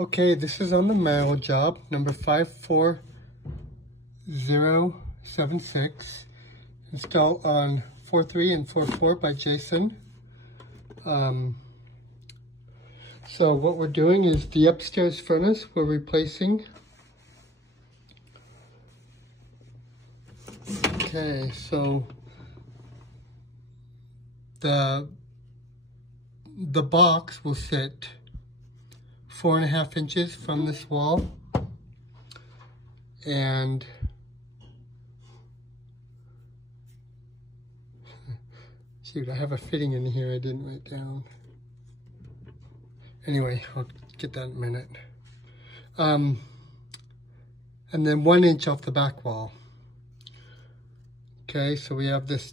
Okay, this is on the Merrill job, number 54076, installed on 4.3 and 4.4 by Jason. So what we're doing is the upstairs furnace we're replacing. Okay, so the box will sit 4.5 inches from this wall, and shoot, I have a fitting in here I didn't write down. Anyway, I'll get that in a minute. And then 1 inch off the back wall. Okay, so we have this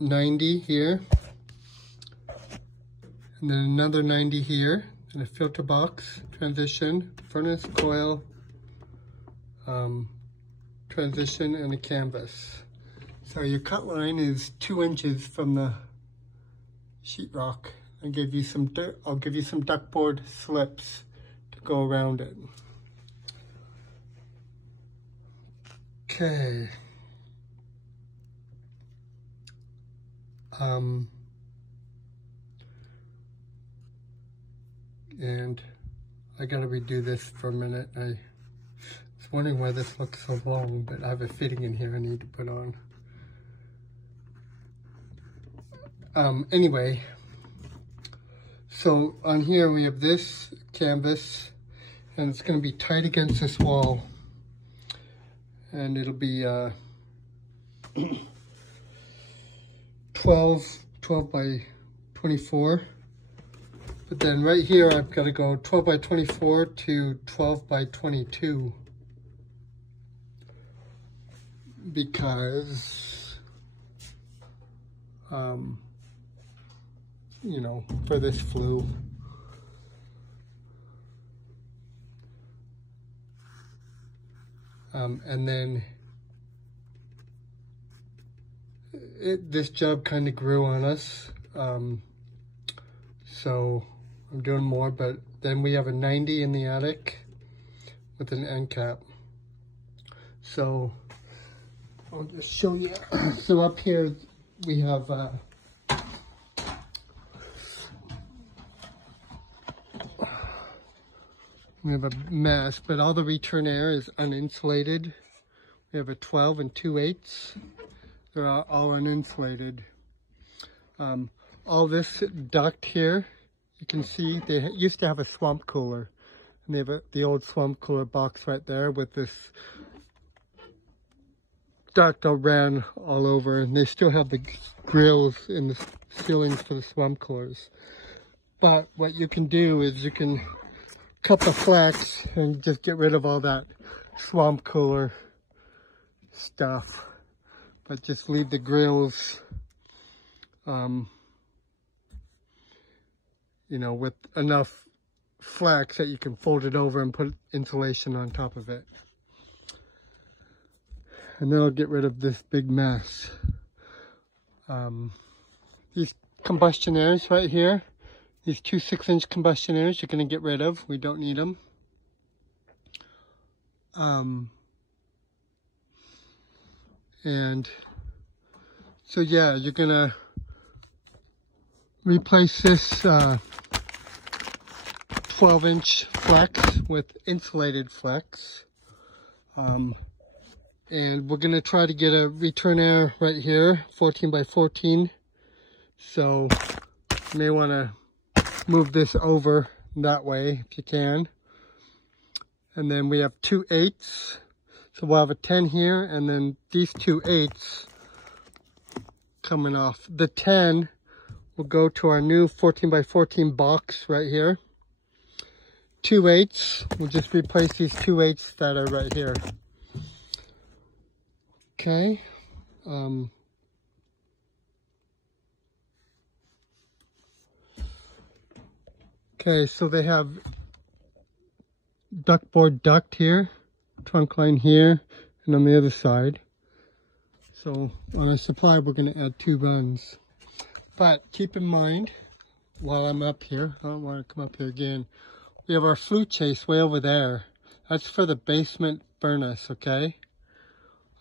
90 here, and then another 90 here, and a filter box, transition, furnace, coil, transition, and a canvas. So your cut line is 2 inches from the sheetrock. I'll give you some duckboard slips to go around it. Okay. And I gotta redo this for a minute. I was wondering why this looks so long, but I have a fitting in here I need to put on. Anyway, so on here we have this canvas, and it's going to be tight against this wall, and it'll be 12 by 24. But then right here I've got to go 12 by 24 to 12 by 22, because you know, for this flue. And then this job kind of grew on us, so I'm doing more. But then we have a 90 in the attic with an end cap. So I'll just show you. So up here we have a mess, but all the return air is uninsulated. We have a 12 and 2/8. They're all uninsulated. All this duct here, you can see they used to have a swamp cooler, and they have the old swamp cooler box right there with this duct that ran all over, and they still have the grills in the ceilings for the swamp coolers. But what you can do is you can cut the flex and just get rid of all that swamp cooler stuff, but just leave the grills, you know, with enough flex that you can fold it over and put insulation on top of it. And then I'll get rid of this big mess. These combustion airs right here, these 2 6-inch combustion airs, you're going to get rid of. We don't need them. And so yeah, you're going to replace this 12-inch flex with insulated flex. And we're going to try to get a return air right here, 14 by 14. So you may want to move this over that way if you can. And then we have 2/8, so we'll have a 10 here, and then these 2/8 coming off. The 10 will go to our new 14 by 14 box right here. 2/8, we'll just replace these 2/8 that are right here. Okay. Okay, so they have duckboard duct here, trunk line here, and on the other side. So on our supply, we're going to add 2 runs. But keep in mind, while I'm up here. I don't want to come up here again. We have our flue chase way over there. That's for the basement furnace, okay?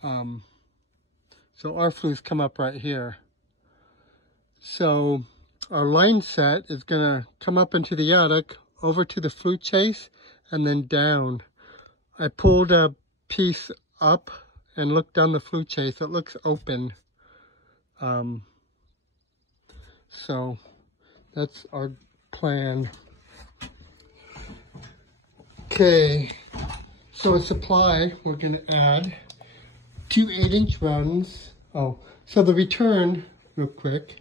So our flues come up right here. So our line set is gonna come up into the attic, over to the flue chase, and then down. I pulled a piece up and looked down the flue chase. It looks open. So that's our plan. Okay, so a supply, we're gonna add 2 8-inch runs. Oh, so the return, real quick.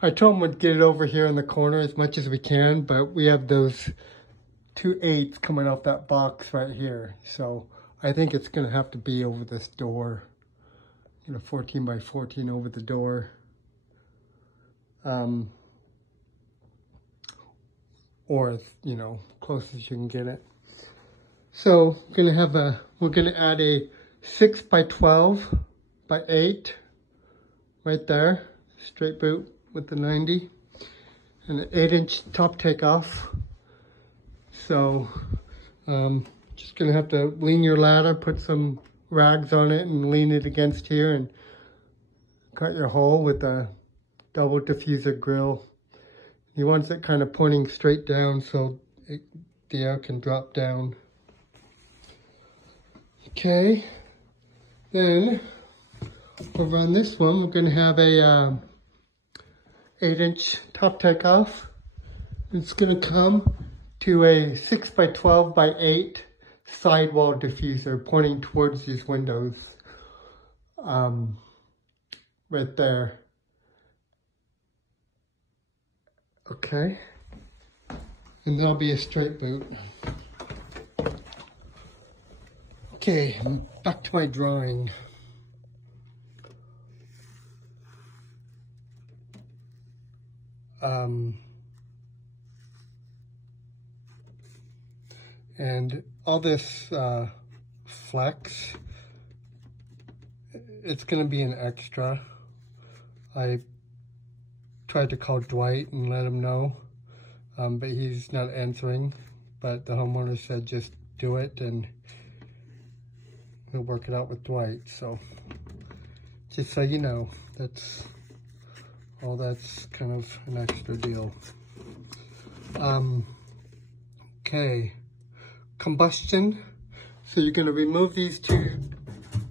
I told him we'd get it over here in the corner as much as we can, but we have those 2 8s coming off that box right here. So I think it's gonna have to be over this door. 14 by 14 over the door. Or as, close as you can get it. So we're gonna add a 6 by 12 by 8 right there, straight boot with the 90, and an 8-inch top takeoff. So just gonna have to lean your ladder, put some rags on it and lean it against here and cut your hole with a double diffuser grill. He wants it kind of pointing straight down so the air can drop down. Okay, then over on this one, we're going to have a 8-inch top takeoff. It's going to come to a 6 by 12 by 8 sidewall diffuser pointing towards these windows. Right there. Okay, and that'll be a straight boot. Okay, back to my drawing. And all this flex, it's gonna be an extra. I tried to call Dwight and let him know, but he's not answering. But the homeowner said just do it and he'll work it out with Dwight. So just so you know, that's kind of an extra deal. Okay, combustion. So you're gonna remove these 2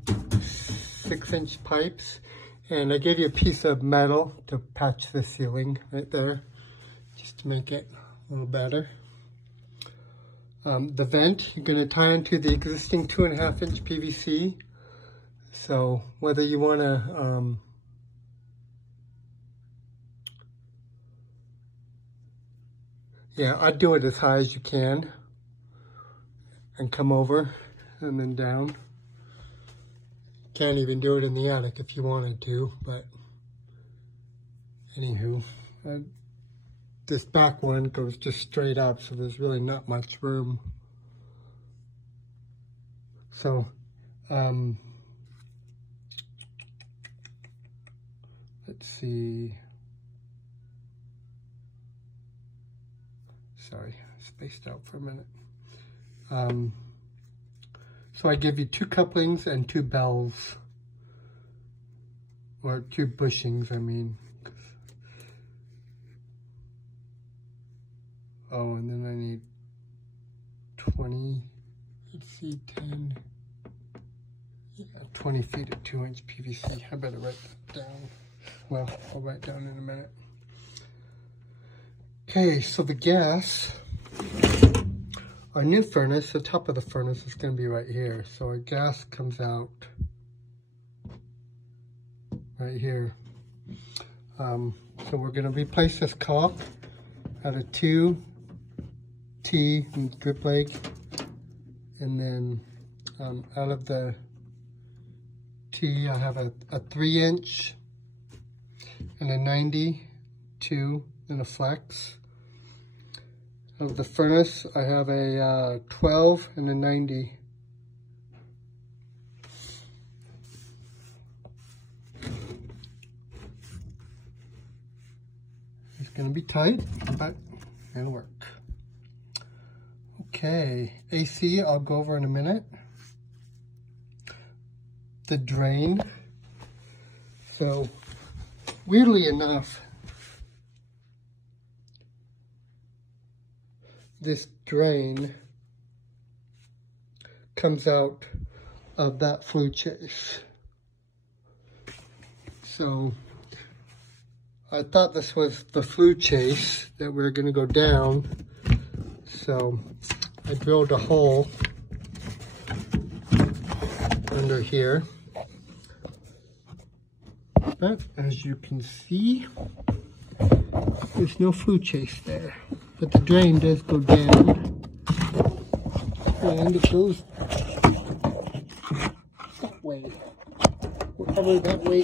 6-inch pipes. And I gave you a piece of metal to patch the ceiling right there, just to make it a little better. The vent, you're going to tie into the existing 2.5-inch PVC. So whether you want to, I'd do it as high as you can and come over and then down. Can't even do it in the attic if you wanted to, but anywho, this back one goes just straight up, so there's really not much room. So, let's see. Sorry, spaced out for a minute. So I give you 2 couplings and 2 bells, or 2 bushings, I mean. Oh, and then I need 20, let's see, 10, 20 feet of 2-inch PVC. I better write that down. Well, I'll write down in a minute. Okay, so the gas. Our new furnace, the top of the furnace is going to be right here. So our gas comes out right here. So we're going to replace this caulk at a 2T drip leg. And then out of the T, I have a 3-inch and a 92 and a flex. Of the furnace, I have a 12 and a 90. gonna be tight, but it'll work. Okay, AC, I'll go over in a minute. The drain. So, weirdly enough, this drain comes out of that flue chase. So, I thought this was the flue chase that we were going to go down. So, I drilled a hole under here. But as you can see, there's no flue chase there. But the drain does go down. And it goes that way. Whatever that way